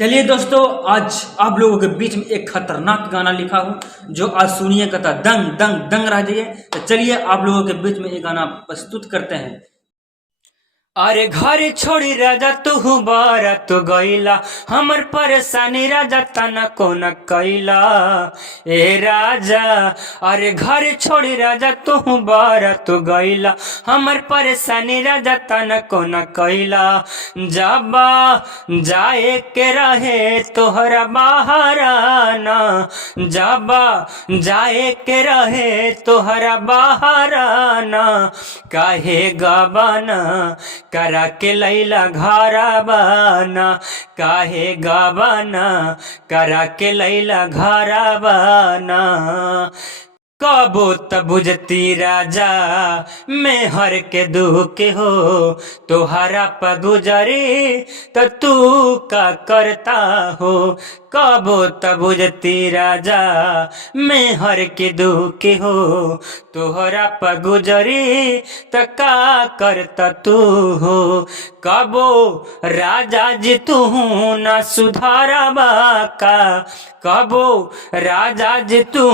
चलिए दोस्तों, आज आप लोगों के बीच में एक खतरनाक गाना लिखा हूं जो आज सुनिएगा तो दंग दंग दंग रह जाइए। तो चलिए आप लोगों के बीच में एक गाना प्रस्तुत करते हैं। अरे घर छोड़ी राजा तू बारा तो गईला, हमर परेशानी राजा तना कोन कैला। ए राजा अरे घर छोड़ी राजा तू बारा तो गईला, हमर परेशानी राजा तना कोन कैला। जाबा जाए के रहे तोहरा बहाराना, जाबा जाए के रहे तोहरा बहाराना, काहे गाबाना करा के लैला घरा बना, काहे गाबाना करा के लैला घरा बना। कबो त बुझती राजा मैं हर के दुख हो, तोहरा पगुजरी तो तू का करता हो। कबो त बुझती राजा मैं हर के दुख हो, तोहरा पगुजरी तो का करता तू हो। कबो राजा जी तू न सुधारा बाका, कबो राजा जी तू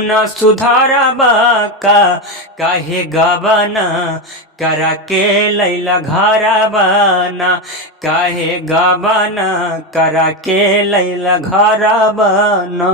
न सुधारा बाका, काहे गाबाना करा के लैला घरा बना, काहे गाबाना करा के लैला घरा बना।